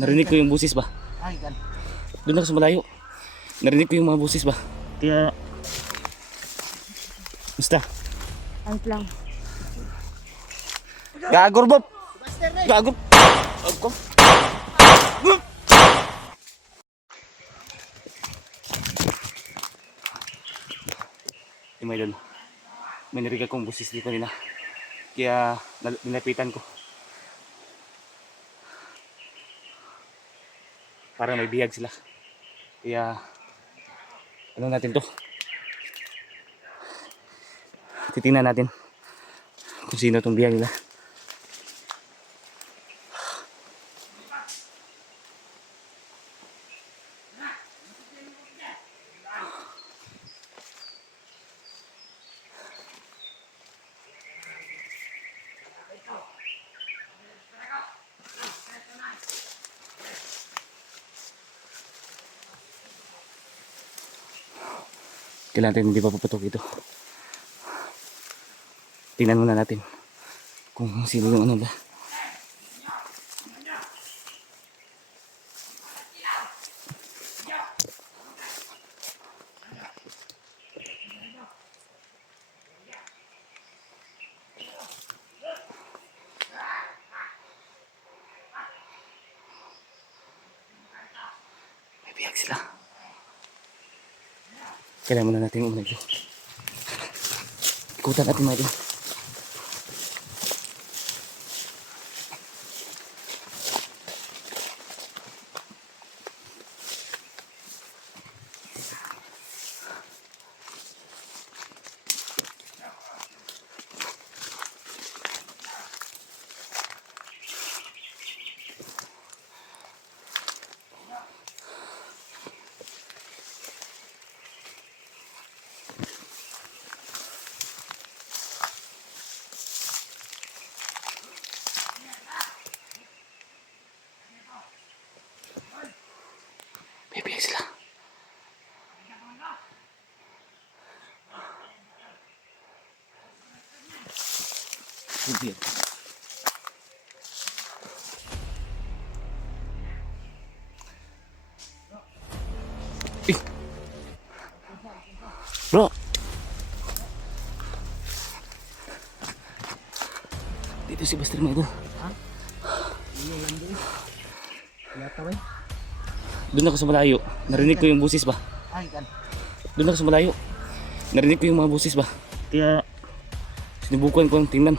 Narinig ko yung busis ba? Ay, gan. Doon ako sa malayo. Narinig ko yung mga busis ba? Kaya... Basta. Ayos lang. Gagor Bob! Gagor! Gagor! Yung may doon. May narinig akong busis dito kanina. Kaya nilapitan ko. Parang may bihag sila. Kaya ano natin to? Titingnan natin kung sino itong bihag nila. Kailangan natin hindi pa papatok ito. Tingnan muna natin kung sino yung ano ba. May bihag sila. Kailangan muna natin umay ito. Ikutan natin mga ito. May bihag sila. May bihag. Bro. Dito si Buster mo ito. Ha? Iyo lang din. Yata ba? Doon ako sa malayo. Narinig ko yung busis ba? Ay, gan. Doon ako sa malayo. Narinig ko yung mga busis ba? Kaya sinubukan ko ang tingnan.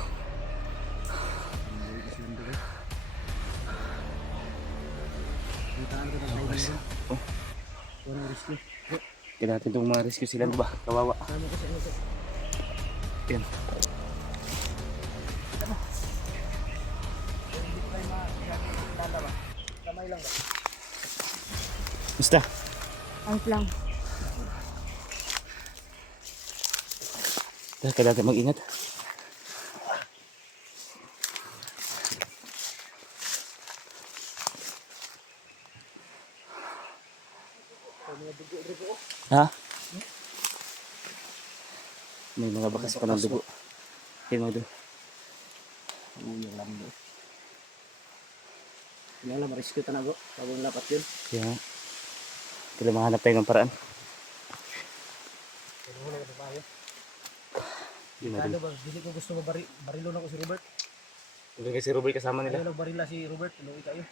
Kaya natin itong mga rescue sila ba? Kawawa. Yan. Basta. Ayos lang. Kaya natin mag-ingat. Ha? May mga bakas pa ng dugo. Yan mga doon. Iyo lang din. Yan lang, ma-rescue ta na bro. Bagong lapat yun. Kaya nga. Kailangan mahanap tayo ng paraan. Pero wala ka tayo. Yun na Kado doon. ba, dili ko gusto barilo na ko si Robert. Doon kasi Robert kasama nila. Ayaw nagbarila si Robert, luwi kayo.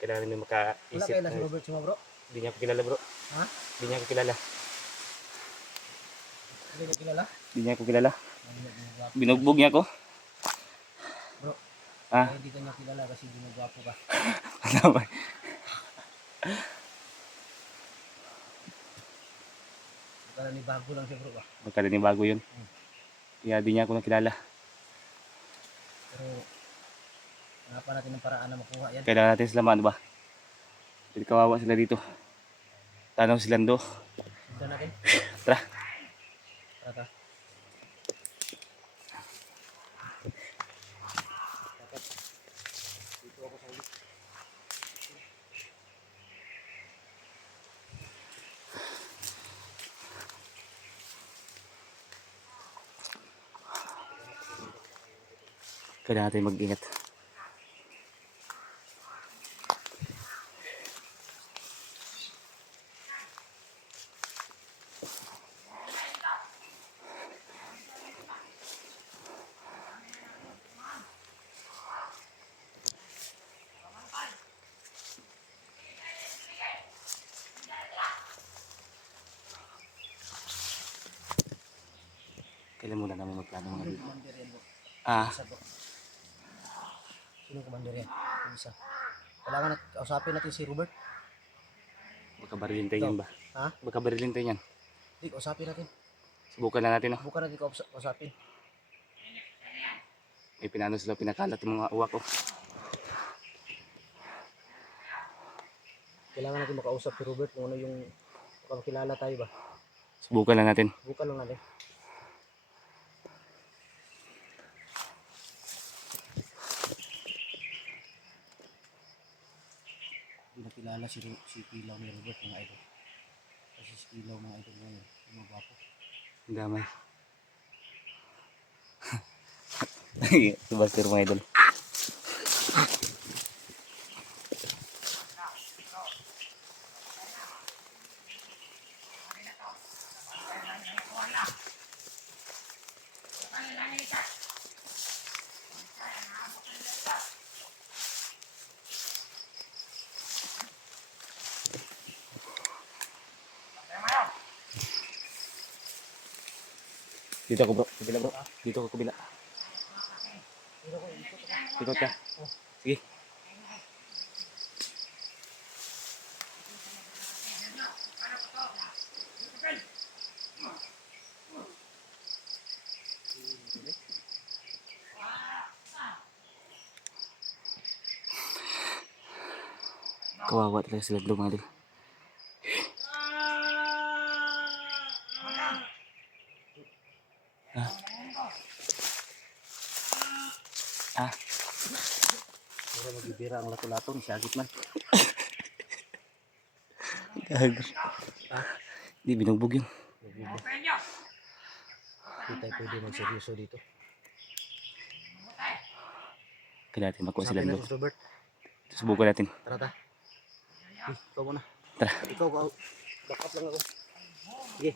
Kailangan may Wala makaisip. kayo na si Robert suma bro? Hindi niya ako kilala bro. Ha? Hindi niya ako kilala. Hindi ka kilala? Hindi niya ako kilala. Hindi ka gwapo. Binugbog niya ako. Bro, Ah, hindi ka niya kilala kasi hindi mo gwapo ka. ano ba? Baka ni bago lang siya bro ba? Magkalinibago yun. Kaya di niya ako nakilala. Pero, hanapan natin ng paraan na makuha yan. Kailangan natin sila ano ba? Dahil kawawa sila dito. Tanaw silang do. Sundan natin. Tara. Tara. Dito ako sa ulit. Kailangan natin mag-ingat. Kailan muna namin magplano mga Sino idol. commander yan bro? Ah, Isa bro. Sino commander yan? Yung isa. Kailangan kausapin natin si Robert. baka barilin tayo yan ba? Ha? Baka barilin tayo yan. Hindi, kausapin natin. Subukan na natin, no? Bukan natin kausapin. May pinano sila pinakalat yung mga uwak, oh. Kailangan natin makausap si Robert kung ano yung makakilala tayo ba. Subukan na natin. Bukan lang natin. Hindi nakilala si Pilaw ni Robert mga idol. Kasi si Pilaw mga idol ngayon, yung mga gwapo. Ang damay. Subastir mga idol. Dito ako bro, kabila bro. Dito ako kabila. Ikot ka. Sige. Kawawa talaga sila dito mga idol. Ah, Mura magbibira ang lato-lato ni Sagit man. gago. Di binugbog yun. Hindi tayo pwede magseryoso dito. Kaya natin makuha sila Sabi dito. natin si Robert. Subukan natin. Tara ta. Ikaw muna. Tara. Ikaw, back up lang ako. Sige.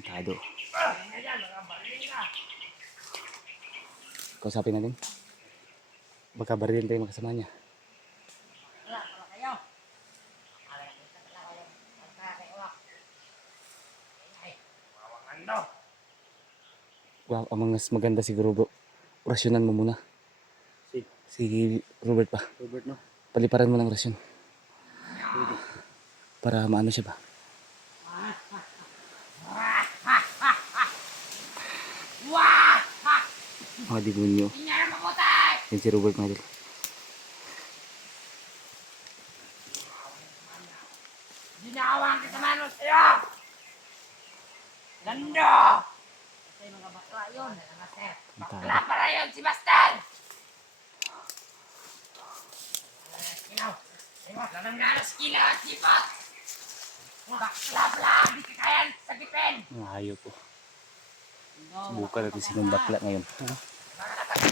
Tado. Kausapin natin. Baka barilin tayo makasama niya. Wow, ang mas maganda siguro bro. Rasyonan mo muna. Si Robert pa. Robert, no? Paliparan mo ng rasyon. Para maano siya ba? Mga demonyo. Yan si Robert mga idol. Ginawang kasamahan sa'yo! Lando! Kasi mga bakla yun. Bakla para yun si Bastan! Kinaw! Lanang ganas kila at sipot! Bakla pala! Di ka kaya sagipin! Ang hayop po. Subukan natin sinong bakla ngayon.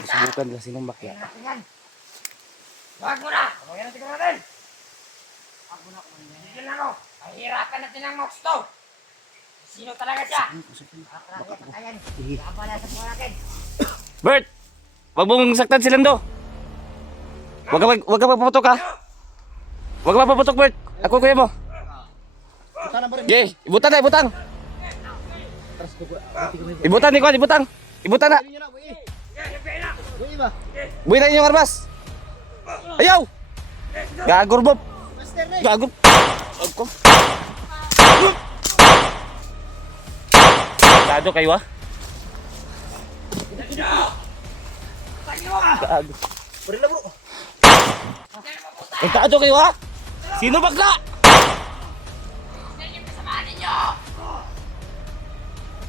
Subukan nila sinong bakla. Tingnan natin yan! Huwag mo na! Huwag yan natin natin! Huwag mo na kumain. Bigyan lang ako! Pahirapan natin ang gusto! Sino talaga siya? Bakla yan, kakayan. Kapala sa mga natin! Bert! Wag mong saktan si Lando! Wag ka papaputok ha! Wag ka papaputok Bert! Ako kuya mo! Buta na ba rin? Yay! Ibutan na! Ibutang! Tras ko. Ati kami. Ibutan ni Kwan! Ibutang! Ibutang na! Pwede nyo na, buwi. Buwi ba? Buhay na inyong armas! Ayaw! Gagor Bob! Master na. Gagor! Ako! Tado kayo ha? Gago! Pwede na bro. Tado kayo ha? Sino bakla? Saan yung kasamahan ninyo?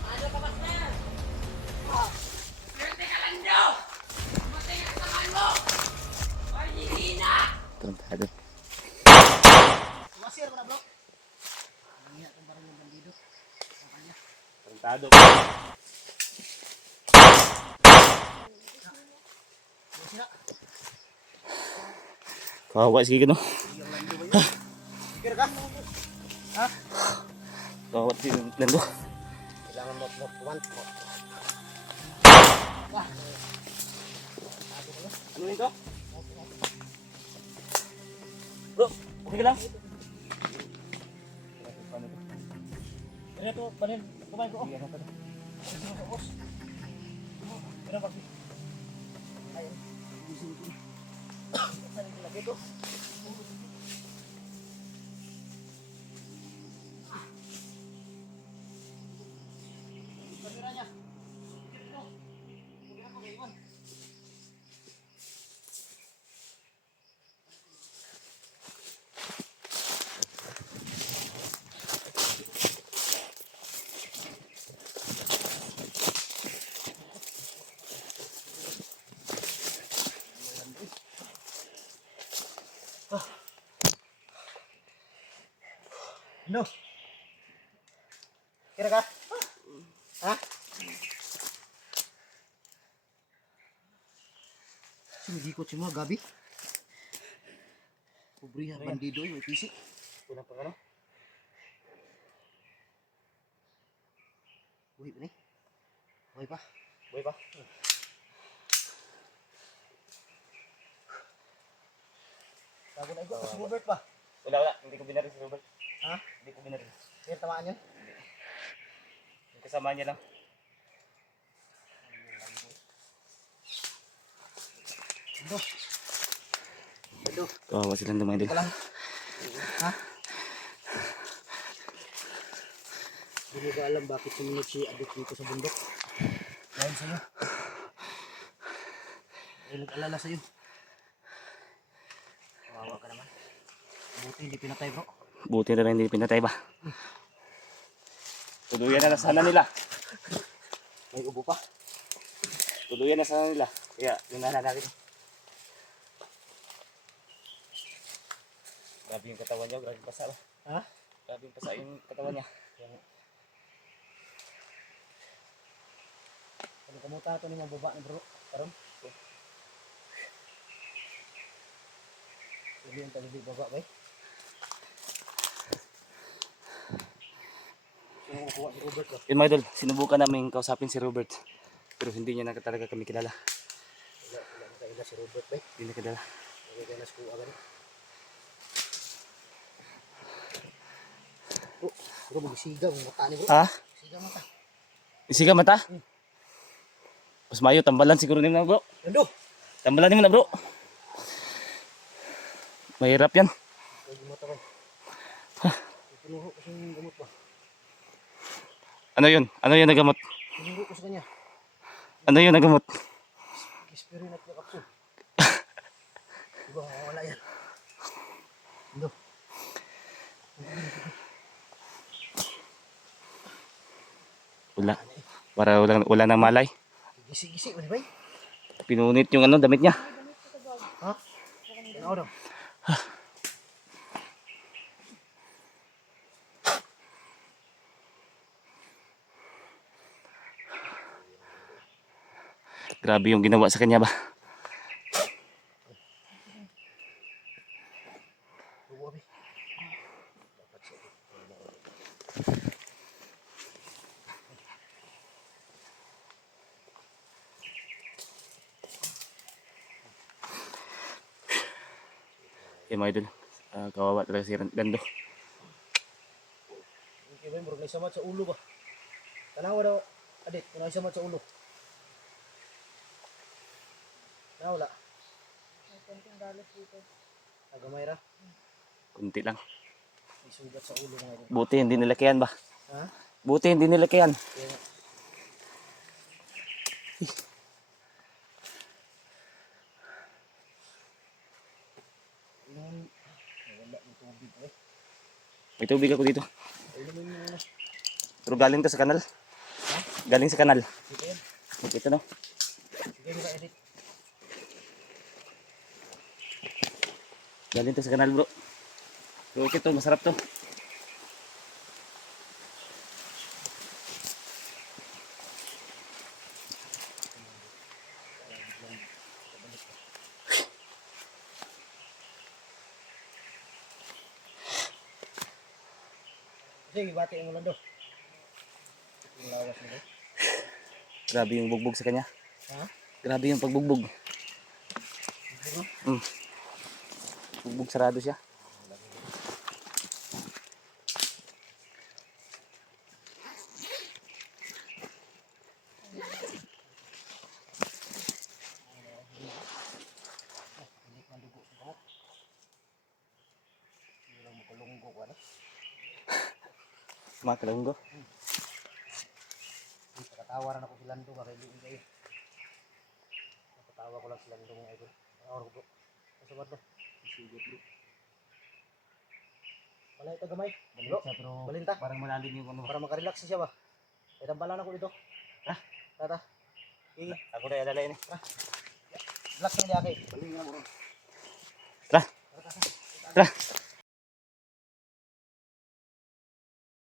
Ano ka Bastan? Swerte ka Lando! Matay ang kasamahan mo! Ay, hihina! Tado. Masir ko na bro. Nangiya kung parang yung bandido. Tado. Kawawa sige no. Kawat si Lando. Kailangan mo want mo. Ano ito? Bro, okay ka lang? Ano ito? Banin, kumain ko. No. Kira ka? Ha? Sumigikot si mga gabi. Pobriha, bandido, may pisik. Kulang pa ka no? Buhay pa ni? Buhay pa? Buhay pa? Bago na ito, si Robert pa. Wala. Hindi ko binari si Robert. Ha? Hindi ko binari. Kaya tamaan yun? Yung kasama niya lang. Ando. Ando. Kawawa si Lando mga idol. Ito lang. Ha? Hindi mo ba alam bakit sumunod si Adik dito sa bundok? Dahil sa'yo. Dahil nag-alala sa'yo. Kawawa ka naman. Buti hindi pinatay bro. Buti na lang hindi pinatay ba? Tuluyan na sana nila. May ubo pa. Tuluyan na sana nila. Kaya yun na natin. Grabe yung katawan niya. Grabe yung pasa ba? Ha? Grabe yung pasa yung katawan niya. Ano kamuta ito ni mga baba ni bro? Karon? Hindi yung talibig baba ba eh? Sino kukuha si Robert ba? Yun mga idol, sinubukan namin kausapin si Robert. Pero hindi niya na talaga kami kilala. Wala na kaila si Robert ba eh? Hindi na kilala. Wala kaila si kuha agad eh. Bro, magsigaw ang mata ni bro. Ha? Sigaw mata. Isiga mata? Mas mayo, tambalan siguro nyo na bro. Nando! Tambalan mo na bro. Mahirap yan. Huwag mata ba? Tinuro ko sa yung gamot ba? Ano yun? Ano yun na gamot? Tinuro ko sa kanya. Ano yun na gamot? Aspirin at kapsul. Diba, wala yan. Nando. Wala. Para wala nang malay. Gisi-gisi, wala ba eh? Pinunit yung ano, damit niya. Ha? Ano daw? Grabe yung ginawa sa kanya ba? Buwabi. Okay mga idol. Kawawa talaga si Lando. Okay ba, bro, naisamat sa ulo ba? Tanawa daw, adik, kung naisamat sa ulo. Wala. May konting galos dito. Nagamay ra. Kunti lang. May sugat sa ulo mga idol. Buti hindi nilakihan ba? Ha? Buti hindi nilakihan. Kaya nga. Ilan, wala ng tubig eh. May tubig ako dito. Ilan mo na. Pero galing to sa kanal. Galing sa kanal. Sige yan. Ito no. Sige mo ka edit. Galing to sa kanal bro. Pero okay to, masarap to. Sige, bati mo lang do. Yung lawas nila. Grabe yung bugbog sa kanya. Ha? Grabe yung pagbugbog. Bugbog sarado siya. Hindi man dugo sa kamot. Hindi lang makulunggo ko ano. Mga kalunggo. Nakatawaran ako si Lando, makailuin kayo. Nakatawa ko lang si Lando mga idol. Nakawar ko bro. Masabad bro. Masugod bro. Wala ito gamay. Bro, balinta. Parang malalim yung ano. Para makarelax siya ba? May tambalan ako dito. Ha? Tata. Sige. Ako na yadala ini. Relax mo niya kay. Balinga bro. Tara. Tara.